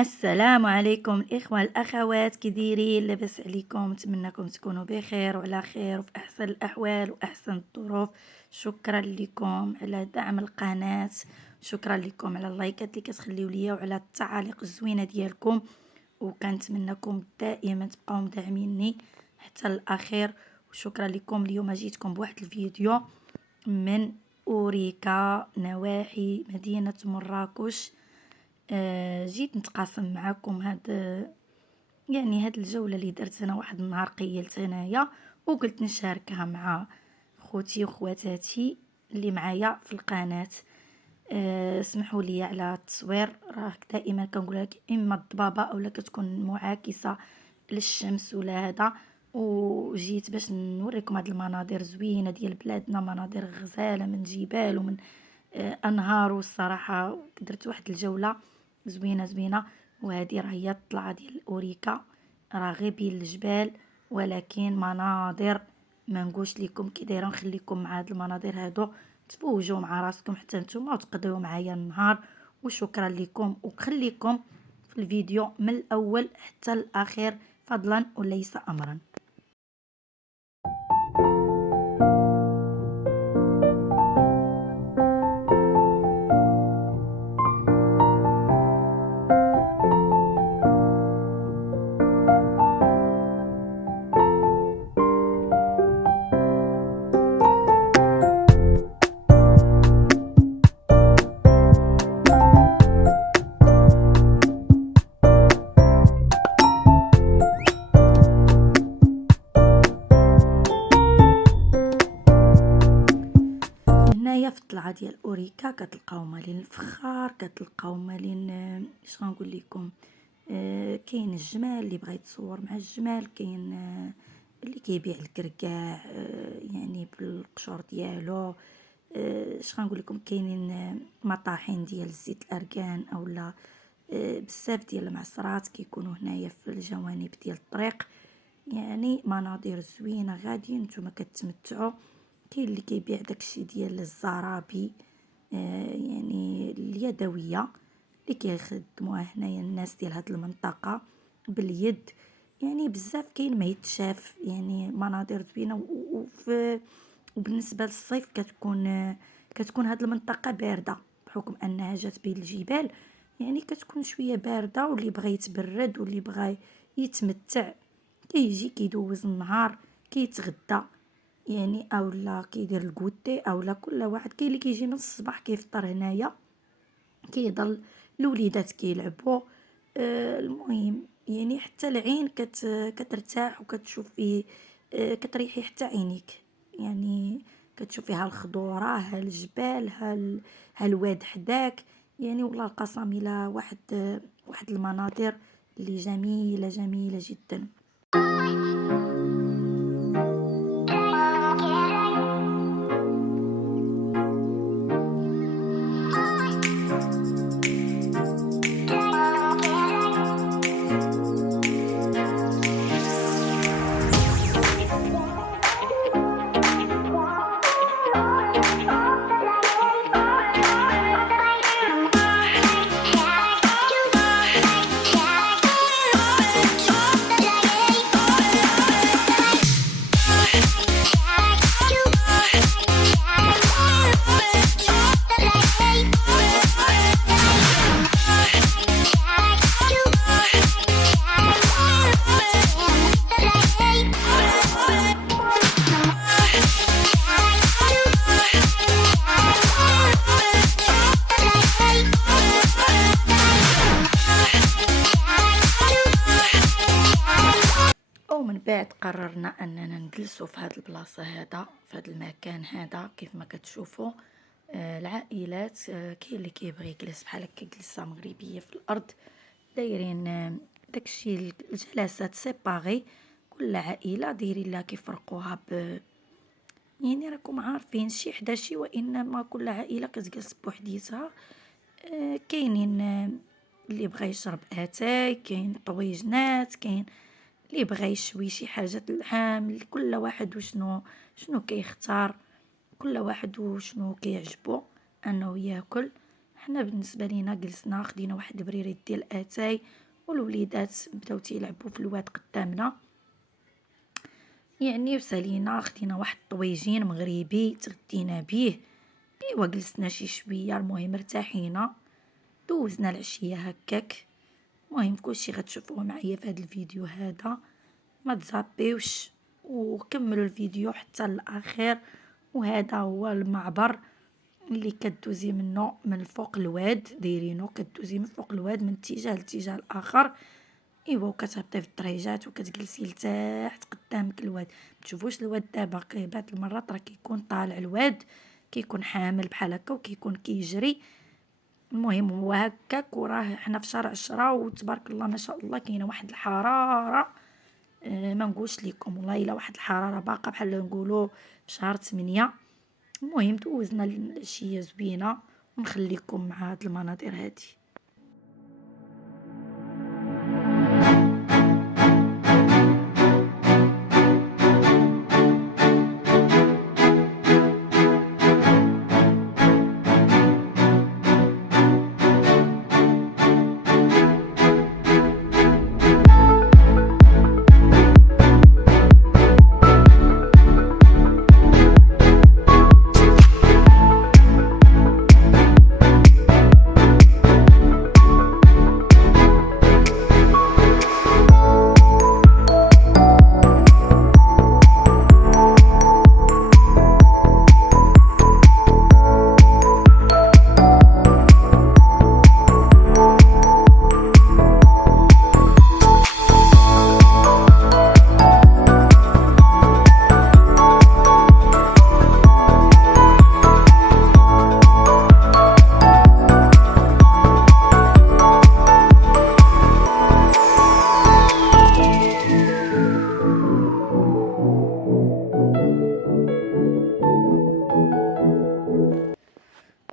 السلام عليكم الإخوة الأخوات، كي دايرين؟ لاباس عليكم؟ نتمنىكم تكونوا بخير وعلى خير وفي أحسن الأحوال وأحسن الظروف. شكرا لكم على دعم القناة، شكرا لكم على اللايكات اللي كتخليو ليا وعلى التعاليق الزوينة ديالكم، وكنتمنىكم دائما تبقاو مدعميني حتى الأخير. وشكرا لكم. اليوم جيتكم بواحد الفيديو من أوريكا نواحي مدينة مراكش. جيت نتقاسم معكم هاد الجولة اللي درت انا. واحد النهار قيلت انايا وقلت نشاركها مع خوتي وخواتاتي اللي معايا في القناة. اسمحوا لي على التصوير، راه دائما كنقول لك اما الضبابة اولا كتكون معاكسة للشمس ولا هذا. وجيت باش نوريكم هاد المناظر زوينة ديال بلادنا، مناظر غزالة من جبال ومن انهار. والصراحة درت واحد الجولة زوينة. وهذه راه هي الطلعة ديال اوريكا، راه غير بين الجبال ولكن مناظر ما نقولش لكم كي دايره. نخليكم مع هاد المناظر هادو تبوجوا مع راسكم حتى نتوما وتقضيو معايا النهار. وشكرا لكم، وخليكم في الفيديو من الاول حتى الاخير فضلا وليس امرا. هنايا في الطلعه ديال اوريكا كتلقاو مالين الفخار، كتلقاو مالين اش غنقول لكم. كاين الجمال اللي بغى يتصور مع الجمال، كاين اللي كيبيع الكركاع يعني بالقشور ديالو. اش غنقول لكم، كاينين مطاحين ديال زيت الاركان اولا بزاف ديال المعصرات كيكونوا هنايا في الجوانب ديال الطريق. يعني مناظر زوينه، غاديين نتوما كتمتعوا. كاين اللي كيبيع داكشي ديال الزرابي يعني اليدويه اللي كيخدموها هنايا الناس ديال هاد المنطقه باليد. يعني بزاف كاين ما يتشاف، يعني مناظر زوينه. وبالنسبه للصيف كتكون هاد المنطقه بارده بحكم انها جات بين الجبال. يعني كتكون شويه بارده، واللي بغى يتبرد واللي بغى يتمتع كيجي كيدوز النهار كيتغدى يعني، اولا كيدير الكوتي، اولا كل واحد. كاين اللي كيجي من الصباح كيفطر هنايا، كيضل الوليدات كيلعبوا. المهم يعني حتى العين كترتاح وكتشوف فيه. كتريحي حتى عينيك، يعني كتشوفي ها الخضوره، ها الجبال، ها الواد حداك. يعني والله القسم الى واحد المناظر اللي جميله جدا. ومن بعد قررنا اننا نجلسوا في هذه البلاصه هذا، في هذا المكان هذا. كيف ما كتشوفوا العائلات، كاين اللي كيبغي يجلس بحال هكا جلسه مغربيه في الارض، دايرين داكشي الجلسات سيباري. كل عائله دايرين لها كيفرقوها يعني راكم عارفين شي حدا شي، وانما كل عائله كتجلس بوحديتها. كاينين اللي بغى يشرب اتاي، كاين طويجنات، كاين اللي بغى يشوي شي حاجه اللحام. كل واحد وشنو كيختار، كل واحد وشنو كيعجبو انه ياكل. حنا بالنسبه لينا جلسنا خدينا واحد البريريط ديال اتاي والوليدات بداو تيلعبوا في الواد قدامنا، يعني وسالينا خدينا واحد الطويجين مغربي تغدينا به. ايوا جلسنا شي شويه، المهم ارتاحينا دوزنا العشيه هكاك. المهم كلشي غتشوفوه معايا في هذا الفيديو هذا، ما تزابيوش وكملوا الفيديو حتى الاخير. وهذا هو المعبر اللي كدوزي منه من فوق الواد، دايرينو كدوزي من فوق الواد من اتجاه لاتجاه الاخر. ايوا وكتهبطي في الدريجات وكتجلسي لتحت قدامك الواد. متشوفوش الواد دابا بعض المرات راه كيكون طالع الواد، كيكون حامل بحال هكا وكيكون كيجري. المهم هو هكاك، وراه حنا في شهر 10 وتبارك الله ما شاء الله كاينه واحد الحراره. ما نقولش لكم والله الا واحد الحراره باقه بحال نقولوا في شهر 8. المهم دوزنا العشيه زوينه، ونخليكم مع هاد المناظر هادي.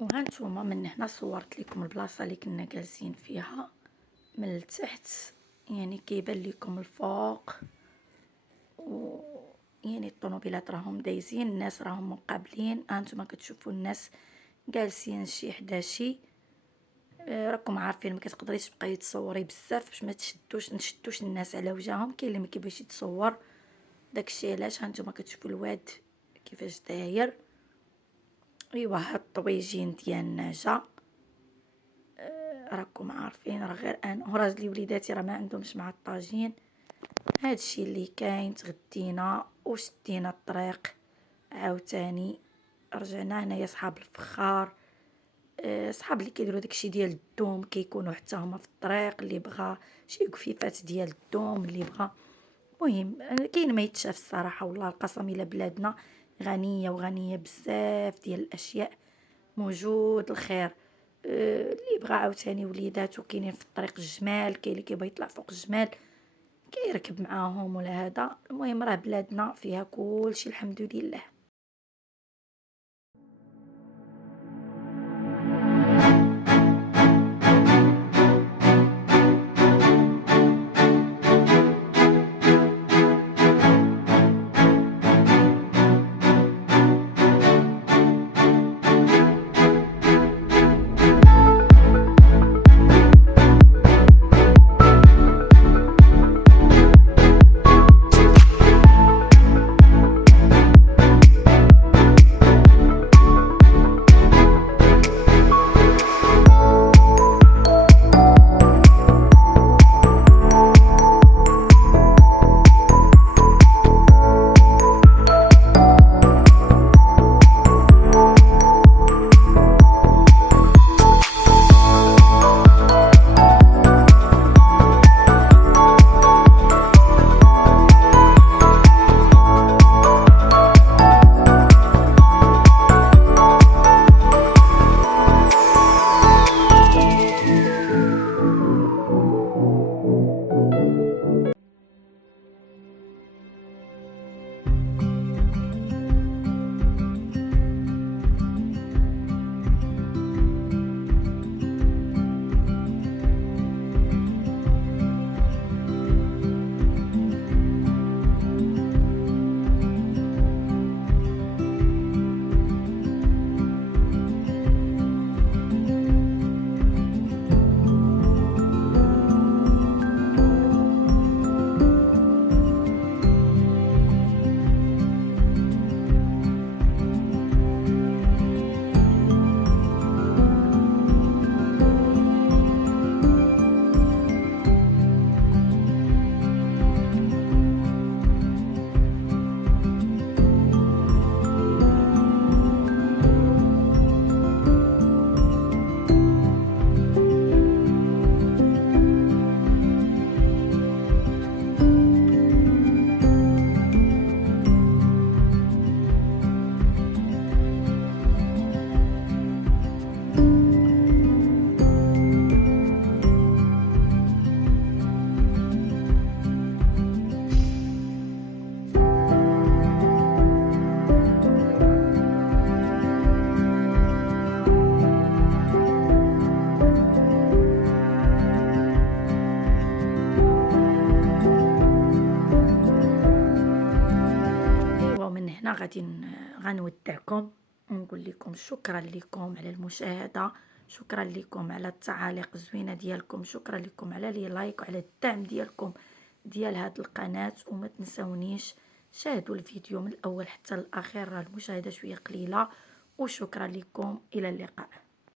وهانتوما من هنا صورت لكم البلاصه اللي كنا جالسين فيها من التحت، يعني كيبان لكم الفوق. و يعني الطوموبيلات راهم دايزين، الناس راهم مقابلين. هانتوما كتشوفوا الناس جالسين شي حدا شي. راكم عارفين ما كتقدريش تبقاي تصوري بزاف باش ما نشدوش الناس على وجههم. كاين اللي ما كيبغيش يتصور، داكشي علاش هانتوما كتشوفوا الواد كيفاش داير. ايوا هاد الطويجين ديالنا جا، راكم عارفين راه غير انا وراجلي وليداتي راه ما عندهمش مع الطاجين. هادشي اللي كاين. تغدينا وشدينا الطريق عاوتاني رجعنا هنايا. صحاب الفخار، صحاب اللي كيديروا داكشي ديال الدوم كيكونوا حتى هما في الطريق، اللي بغى شي كفيفات ديال الدوم اللي بغى. المهم كاين ما يتشاف الصراحه، والله القسم الا بلادنا غنيه وغنيه بزاف ديال الاشياء موجود الخير. اللي بغى عاوتاني وليداتو كاينين في الطريق الجمال، كاين اللي كيبغي يطلع فوق الجمال كيركب معاهم ولا هذا. المهم راه بلادنا فيها كلشي الحمد لله. هنا غنودعكم ونقول لكم شكرا لكم على المشاهدة، شكرا لكم على التعاليق الزوينة ديالكم، شكرا لكم على لي لايك وعلى الدعم ديالكم ديال هاد القناة. وما تنسونيش شاهدوا الفيديو من الاول حتى الاخير، راه المشاهدة شوية قليلة. وشكرا لكم، الى اللقاء.